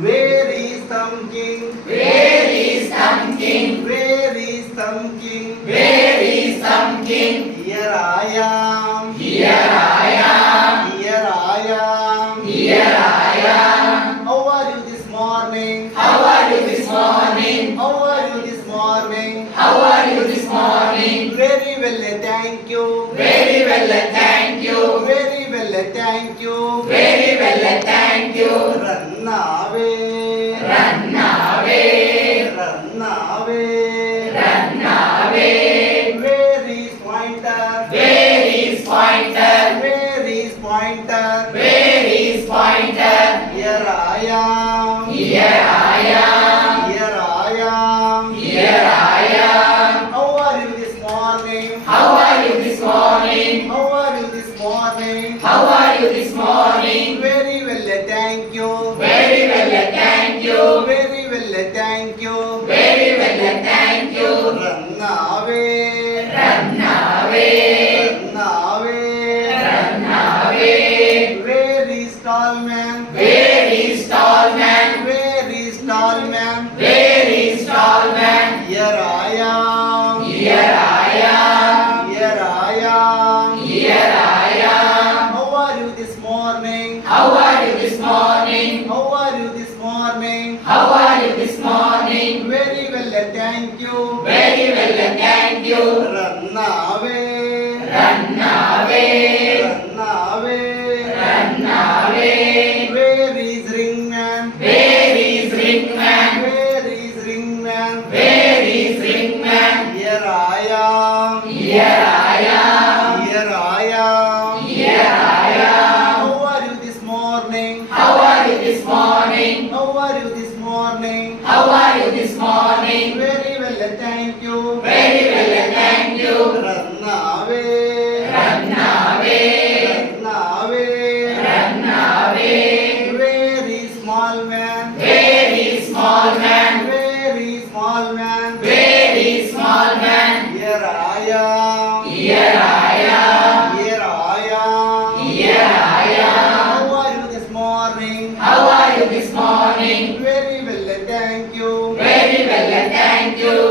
Where is some king? Where is some king? Where is some king? Where is some king? Here I am. Here I am. Here I am. Here I am. How are you this morning? How are you this morning? How are you this morning? How are you this morning? Very well, thank you. Very well, thank you. Very well, thank you. Very well, thank you. Run away. Run away. Run away. Run away. Where is pointer? Where is pointer? Where is pointer? Where is pointer? Here I am. Here I am. Here I am. Here I am. How are you this morning? How are you this morning? How are you this morning? How are you this morning? Very well, thank you. Very well, thank you. Very well, thank you. Very well, thank you. Run away. Run away. Run away. Run away. Where is tall man? Where is tall man? Where is tall man? Where is tall man? Here I am. Here I am. Here I am. Here I am. How are you this morning? How are you this morning? How are you this morning? How are you this morning? Very well, thank you. Very well, thank you. Run away. Run away. Run away. Run away. Where is ring man? Where is ring man? Where is ring man? Where is ring man? Here I am. Here I am. Here I am. Here I am. How are you this morning? How are you this morning? How are you this morning? How are you this morning? Very well, thank you. Very well, thank you. Run away. Run away. Run away. Run away. Where is small man? Where is small man? Where is small man? Where is small man? Here I am. Here I am. Here I am. Here I am. How are you this morning? How are you this morning? Very well, thank you. Very well, thank you.